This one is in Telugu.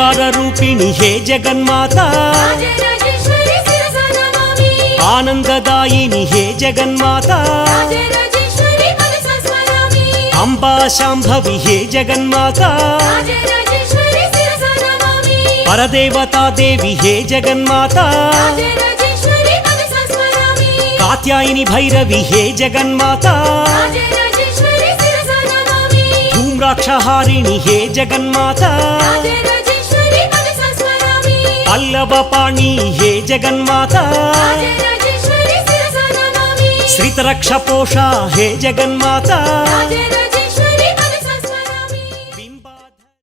ఓంకార రూపిణి హే జగన్మాత ఆనందదాయిని హే జగన్మాత అంబా శాంభవి హే జగన్మాత పరదేవతా దేవి హే జగన్మాత కాత్యాయిని భైరవి హే జగన్మాత ధూమ్రాక్షహారిణి హే జగన్మాత పల్లవపాణి హే జగన్మాత శ్రితరక్షపోష హే జగన్మాత